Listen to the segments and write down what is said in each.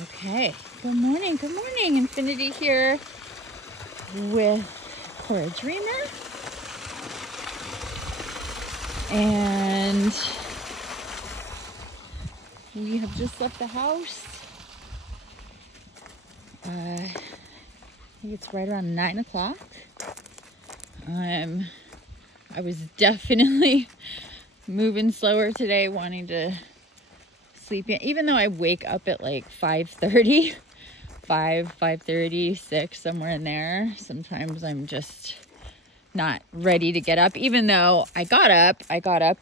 Okay, good morning, Infiniti here with Cora Dreamer. And we have just left the house. I think it's right around 9 o'clock. I was definitely moving slower today, wanting to sleep in, even though I wake up at like 5:30, 5:30, 6, somewhere in there. Sometimes I'm just not ready to get up, even though I got up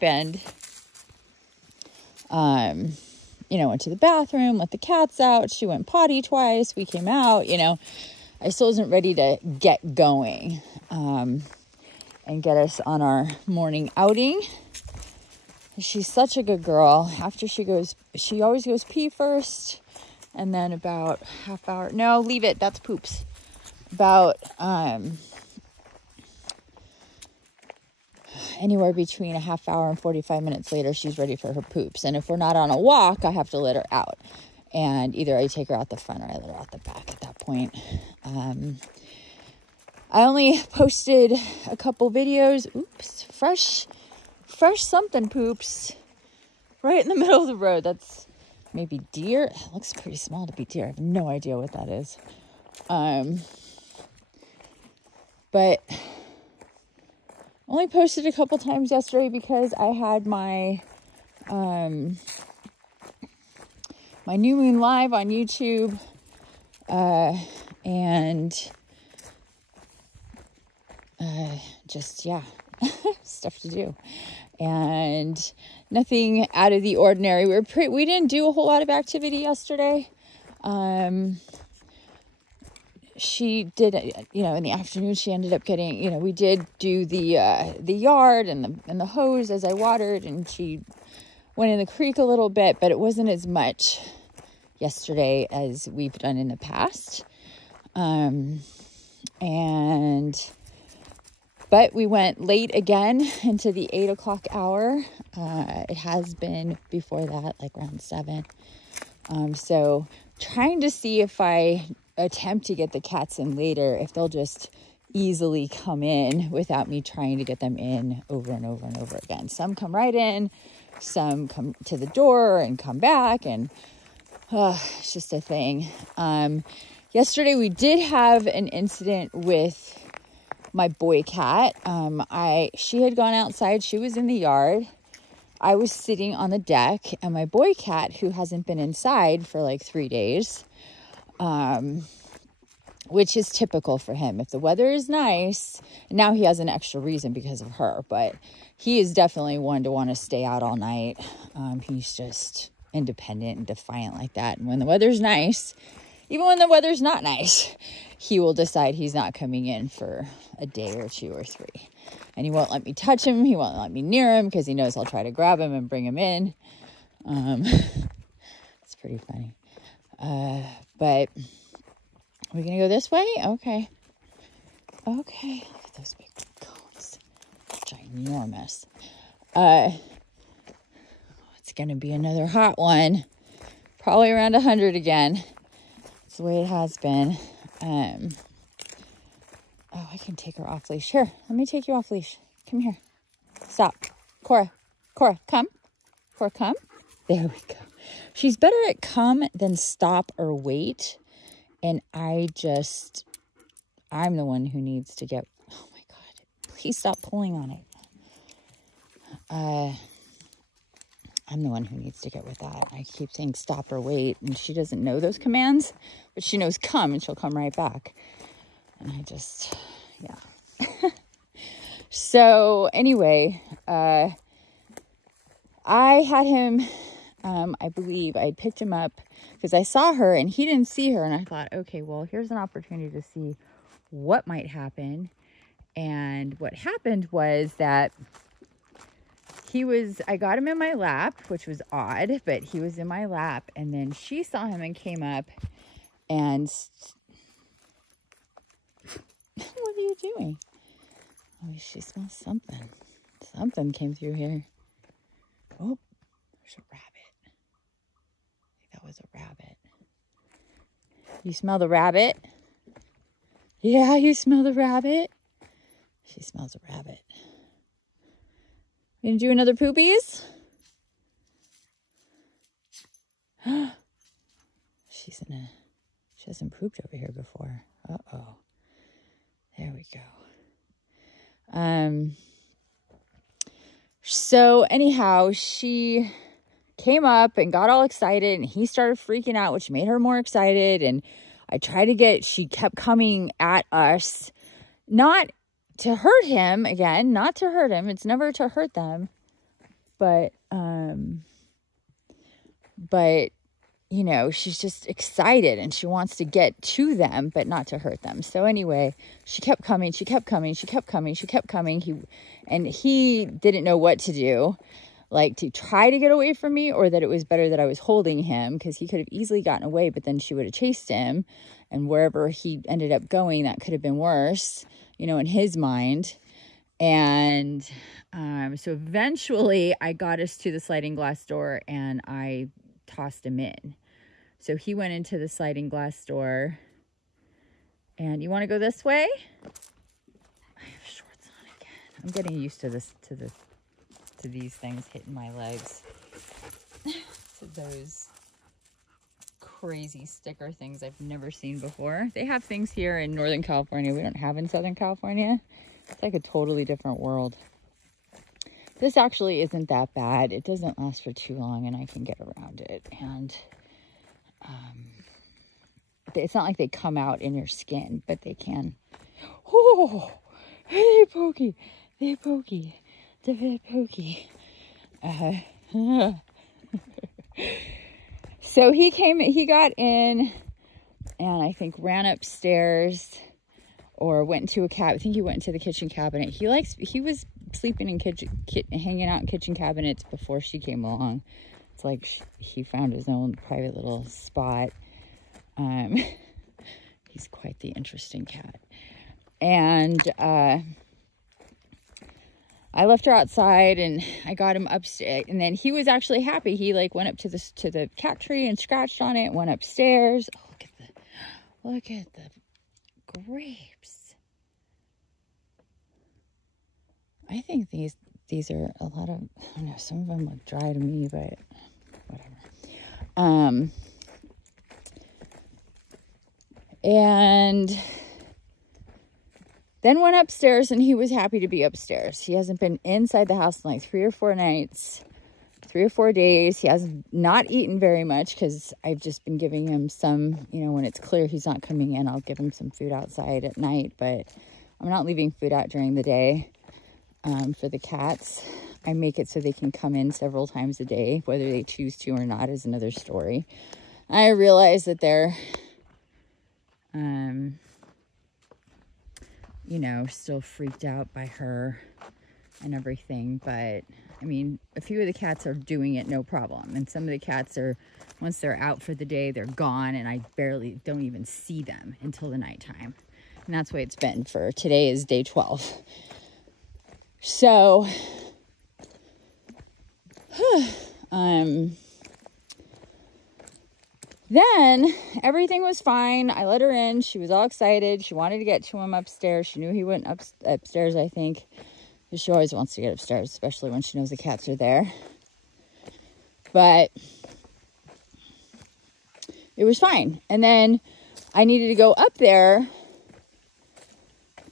and, went to the bathroom, let the cats out. She went potty twice. We came out, I still wasn't ready to get going, and get us on our morning outing. She's such a good girl. After she always goes pee first, and then about half hour, no, leave it, that's poops. About, anywhere between a half hour and 45 minutes later, she's ready for her poops. And if we're not on a walk, I have to let her out. And either I take her out the front or I let her out the back at that point. I only posted a couple videos. Oops, fresh something poops right in the middle of the road. That's maybe deer. It looks pretty small to be deer. I have no idea what that is. But only posted a couple times yesterday because I had my my new moon live on YouTube, and just, yeah, stuff to do. And nothing out of the ordinary. We didn't do a whole lot of activity yesterday. She did, in the afternoon, she ended up getting, we did do the yard and the hose as I watered, and she went in the creek a little bit, but it wasn't as much yesterday as we've done in the past. But we went late again into the 8 o'clock hour. It has been before that, like around 7. So trying to see if I attempt to get the cats in later, if they'll just easily come in without me trying to get them in over and over and over again. Some come right in, some come to the door and come back, and it's just a thing. Yesterday we did have an incident with my boy cat. She had gone outside. She was in the yard. I was sitting on the deck, and my boy cat, who hasn't been inside for like 3 days, which is typical for him. If the weather is nice, and now he has an extra reason because of her, but he is definitely one to want to stay out all night. He's just independent and defiant like that. And when the weather's nice, even when the weather's not nice, he will decide he's not coming in for a day or 2 or 3. And he won't let me touch him. He won't let me near him because he knows I'll try to grab him and bring him in. It's pretty funny. But we're going to go this way? Okay. Okay. Look at those big cones. Ginormous. It's going to be another hot one. Probably around 100 again. It's the way it has been. I can take her off leash. Here, let me take you off leash. Come here. Stop. Cora, come. Cora, come. There we go. She's better at come than stop or wait. And I'm the one who needs to get, oh my God, please stop pulling on it. I'm the one who needs to get with that. I keep saying stop or wait, and she doesn't know those commands, but she knows come, and she'll come right back. And I just, yeah. So anyway, I had him, I believe I had picked him up because I saw her and he didn't see her. And I thought, okay, well, here's an opportunity to see what might happen. And what happened was that I got him in my lap, which was odd, but he was in my lap. And then she saw him and came up and, what are you doing? Oh, she smells something. Something came through here. Oh, there's a rabbit. I think that was a rabbit. You smell the rabbit? Yeah, you smell the rabbit? She smells a rabbit. You gonna do another poopies? She hasn't pooped over here before. Uh-oh. There we go. So anyhow, she came up and got all excited, and he started freaking out, which made her more excited. And she kept coming at us, not to hurt him, again, not to hurt him. It's never to hurt them. But, you know, she's just excited and she wants to get to them, but not to hurt them. So anyway, she kept coming. He didn't know what to do, like to try to get away from me, or that it was better that I was holding him, because he could have easily gotten away, but then she would have chased him, and wherever he ended up going, that could have been worse, you know, in his mind. And so eventually I got us to the sliding glass door and I tossed him in. So he went into the sliding glass door. And you want to go this way? I have shorts on again. I'm getting used to this, to these things hitting my legs. To those crazy sticker things I've never seen before. They have things here in Northern California we don't have in Southern California. It's like a totally different world. This actually isn't that bad. It doesn't last for too long and I can get around it. And it's not like they come out in your skin, but they can. Oh, they're pokey. They're pokey. They're very pokey. So he got in and I think ran upstairs or went into a cabinet. I think he went into the kitchen cabinet. He was sleeping in hanging out in kitchen cabinets before she came along. It's like he found his own private little spot. He's quite the interesting cat. And I left her outside and I got him upstairs, and then he was actually happy. He like went up to the cat tree and scratched on it, went upstairs. Oh, look at the grapes. I think these are a lot of, I don't know, some of them look dry to me, but whatever. And then went upstairs, and he was happy to be upstairs. He hasn't been inside the house in like 3 or 4 nights, 3 or 4 days. He has not eaten very much because I've just been giving him some, you know, when it's clear he's not coming in, I'll give him some food outside at night, but I'm not leaving food out during the day for the cats. I make it so they can come in several times a day. Whether they choose to or not is another story. I realize that they're, you know, still freaked out by her and everything. But, I mean, a few of the cats are doing it no problem. And some of the cats are, once they're out for the day, they're gone. And I don't even see them until the nighttime. And that's the way it's been for, today is day 12. So, then everything was fine. I let her in. She was all excited. She wanted to get to him upstairs. She knew he went upstairs, I think. She always wants to get upstairs, especially when she knows the cats are there. But it was fine. And then I needed to go up there.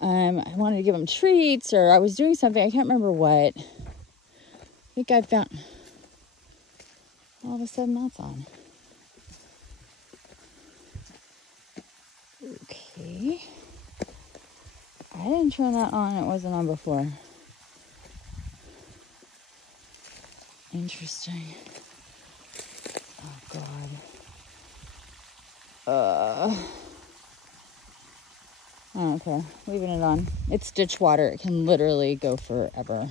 I wanted to give him treats, or I was doing something. I can't remember what. I think I found... All of a sudden, that's on. Okay. I didn't turn that on. It wasn't on before. Interesting. Oh, God. Oh, okay. Leaving it on. It's ditch water. It can literally go forever.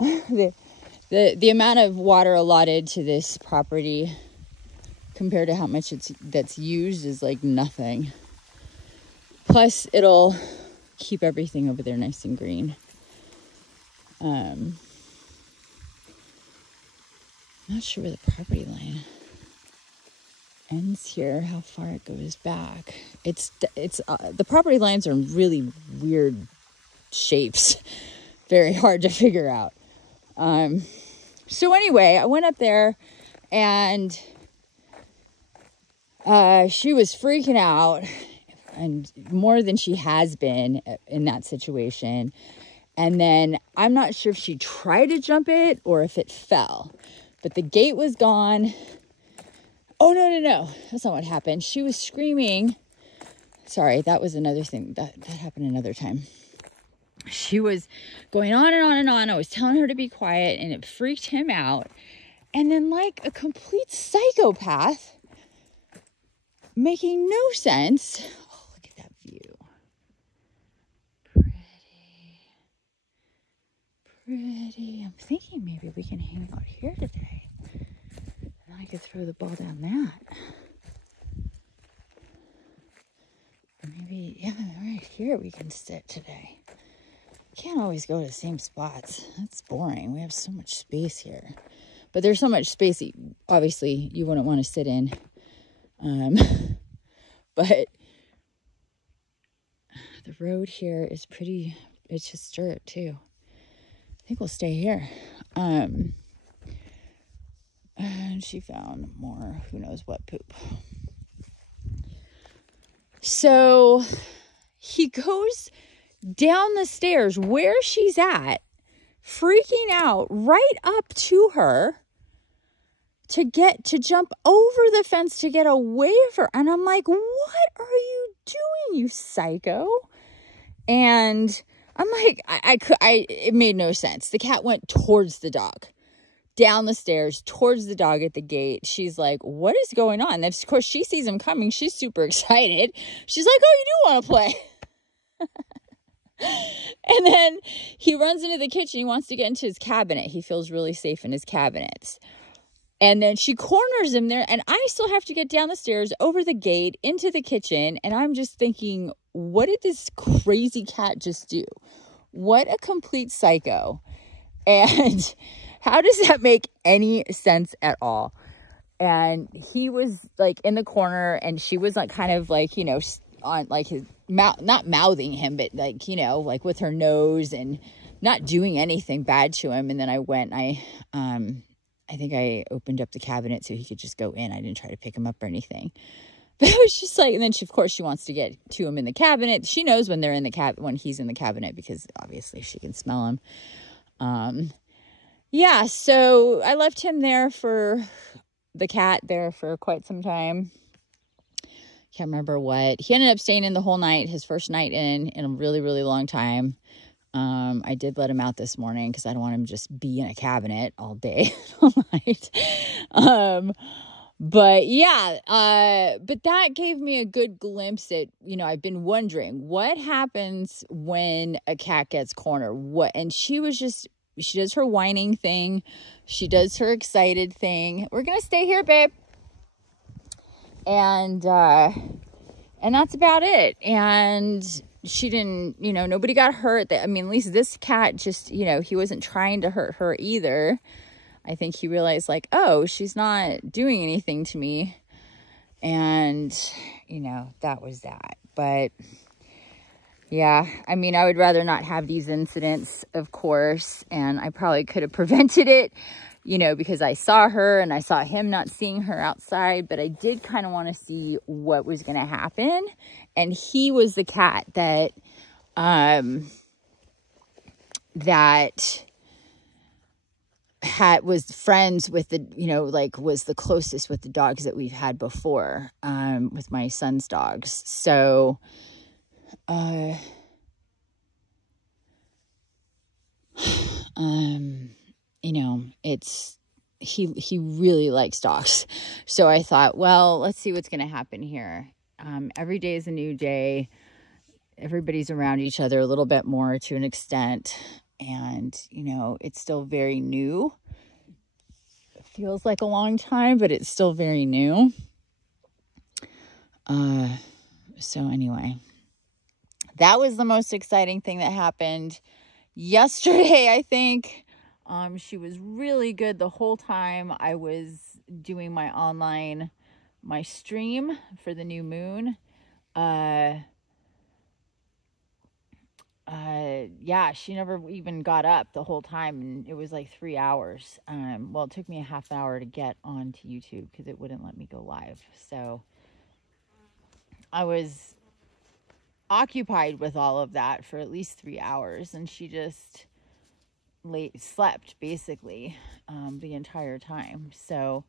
The amount of water allotted to this property compared to how much that's used is like nothing. Plus, it'll keep everything over there nice and green. Not sure where the property line ends here, how far it goes back. It's the property lines are in really weird shapes. Very hard to figure out. So anyway, I went up there and she was freaking out, and more than she has been in that situation. And then I'm not sure if she tried to jump it or if it fell, but the gate was gone. Oh, no. That's not what happened. She was screaming. Sorry, that was another thing that happened another time. She was going on and on and on. I was telling her to be quiet, and it freaked him out. And then, like a complete psychopath, making no sense. Oh, look at that view. Pretty. I'm thinking maybe we can hang out here today. And I could throw the ball down that. Maybe, yeah, right here we can sit today. Can't always go to the same spots. That's boring. We have so much space here. But there's so much space that obviously you wouldn't want to sit in. But the road here is pretty, it's just dirt too. I think we'll stay here. And she found more who knows what poop. So he goes down the stairs where she's at, freaking out, right up to her to jump over the fence to get away from her. And I'm like, what are you doing, you psycho? And I'm like, it made no sense. The cat went towards the dog, down the stairs, towards the dog at the gate. She's like, what is going on? And of course, she sees him coming. She's super excited. She's like, oh, you do want to play. And then he runs into the kitchen. He wants to get into his cabinet. He feels really safe in his cabinets. And then she corners him there. And I still have to get down the stairs, over the gate, into the kitchen. And I'm just thinking, what did this crazy cat just do? What a complete psycho. And how does that make any sense at all? And he was like in the corner, and she was like kind of like, you know, on like his mouth, not mouthing him, but like, you know, like with her nose and not doing anything bad to him. And then I went, I think I opened up the cabinet so he could just go in. I didn't try to pick him up or anything. But it was just like, and then she, of course, she wants to get to him in the cabinet. She knows when they're in the when he's in the cabinet, because obviously she can smell him. Yeah, so I left him there for the cat there for quite some time. Can't remember what. He ended up staying in the whole night, his first night in a really, really long time. I did let him out this morning because I don't want him to just be in a cabinet all day, all night. But yeah, but that gave me a good glimpse at, you know, I've been wondering what happens when a cat gets cornered. And she was just, she does her whining thing. She does her excited thing. We're going to stay here, babe. And that's about it. And she didn't, you know, nobody got hurt. I mean, at least this cat just, you know, he wasn't trying to hurt her either. I think he realized like, oh, she's not doing anything to me. And, you know, that was that. But yeah, I mean, I would rather not have these incidents, of course. And I probably could have prevented it, you know, because I saw her and I saw him not seeing her outside. But I did kind of want to see what was going to happen. And he was the cat that, was friends with the, you know, like was the closest with the dogs that we've had before, with my son's dogs. So, you know, he really likes dogs. So I thought, well, let's see what's going to happen here. Every day is a new day. Everybody's around each other a little bit more to an extent. And, you know, it's still very new. It feels like a long time, but it's still very new. So anyway, that was the most exciting thing that happened yesterday, I think. She was really good the whole time I was doing my online my stream for the new moon. Yeah, she never even got up the whole time, and it was like 3 hours. Well, it took me a half hour to get onto YouTube because it wouldn't let me go live. So I was occupied with all of that for at least 3 hours, and she just slept basically the entire time. So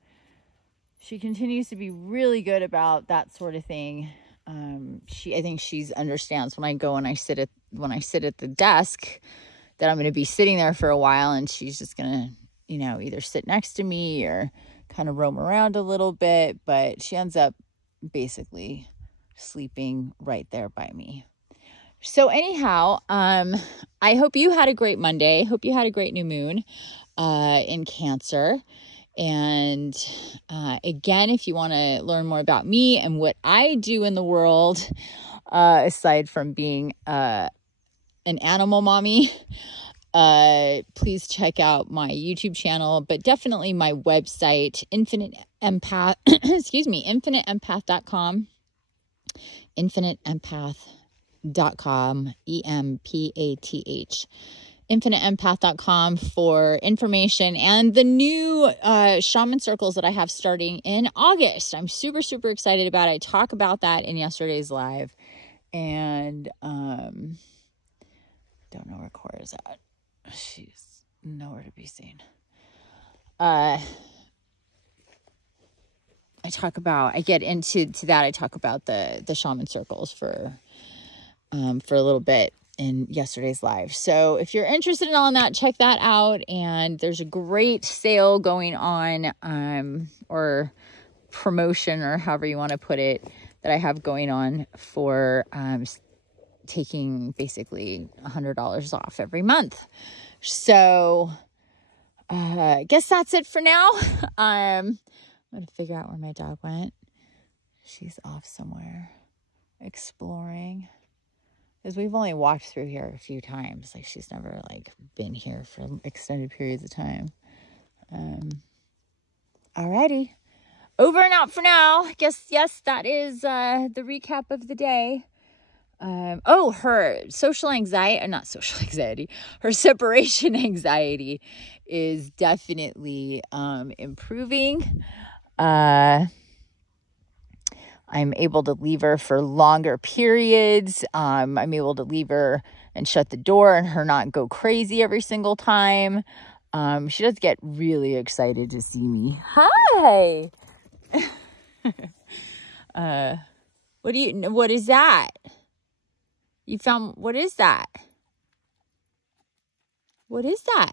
she continues to be really good about that sort of thing. I think she understands when I go and I sit at the desk that I'm going to be sitting there for a while, and she's just going to, you know, either sit next to me or kind of roam around a little bit, but she ends up basically sleeping right there by me. So anyhow, I hope you had a great Monday. Hope you had a great new moon in Cancer. And again, if you want to learn more about me and what I do in the world, aside from being an animal mommy, please check out my YouTube channel, but definitely my website, Infinite Empath, infiniteempath.com, infiniteempath.com, EMPATH. infiniteempath.com for information and the new shaman circles that I have starting in August. I'm super, super excited about it. I talk about that in yesterday's live, and don't know where Cora's at. She's nowhere to be seen. I get into that. I talk about the shaman circles for a little bit in yesterday's live. So if you're interested in all of that, check that out. And there's a great sale going on, or promotion, or however you want to put it, that I have going on for taking basically $100 off every month. So I guess that's it for now. I'm going to figure out where my dog went. She's off somewhere exploring. Because we've only walked through here a few times. Like, she's never, like, been here for extended periods of time. Alrighty. Over and out for now. Yes, that is the recap of the day. Her social anxiety, not social anxiety, her separation anxiety is definitely improving. I'm able to leave her for longer periods. I'm able to leave her and shut the door and her not go crazy every single time. She does get really excited to see me. Hi! What is that? You found, what is that? What is that?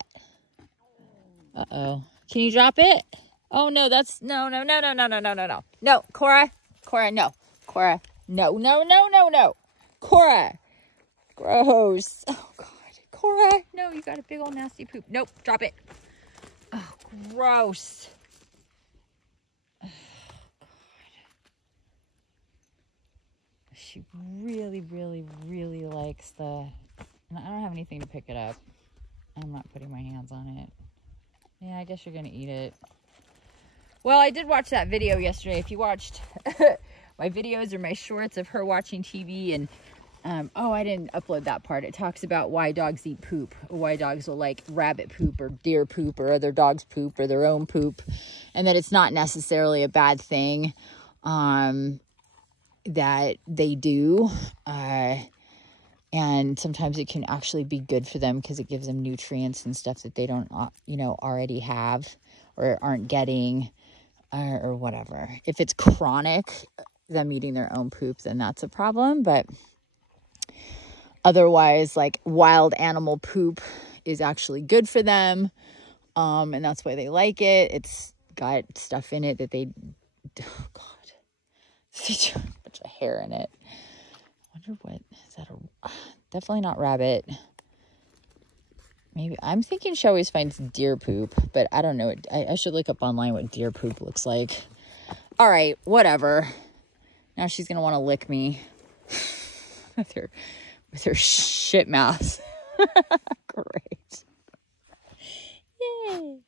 Uh-oh. Can you drop it? Oh, no, no, Cora, no. Cora, no. Cora. Gross. Oh, God. Cora, no, you got a big old nasty poop. Nope, drop it. Oh, gross. Oh, God. She really, really, really likes and I don't have anything to pick it up. I'm not putting my hands on it. Yeah, I guess you're going to eat it. Well, I did watch that video yesterday. If you watched my videos or my shorts of her watching TV, and I didn't upload that part. It talks about why dogs eat poop, or why dogs will like rabbit poop or deer poop or other dogs' poop or their own poop, and that it's not necessarily a bad thing that they do. And sometimes it can actually be good for them because it gives them nutrients and stuff that they don't, already have or aren't getting. Or whatever. If it's chronic, them eating their own poop, then that's a problem. But otherwise, like, wild animal poop is actually good for them. And that's why they like it. It's got stuff in it that they, oh God, such a bunch of hair in it. I wonder what, is that definitely not rabbit. Maybe, I'm thinking she always finds deer poop, but I don't know. I should look up online what deer poop looks like. All right, whatever. Now she's going to want to lick me with her shit mouth. Great. Yay.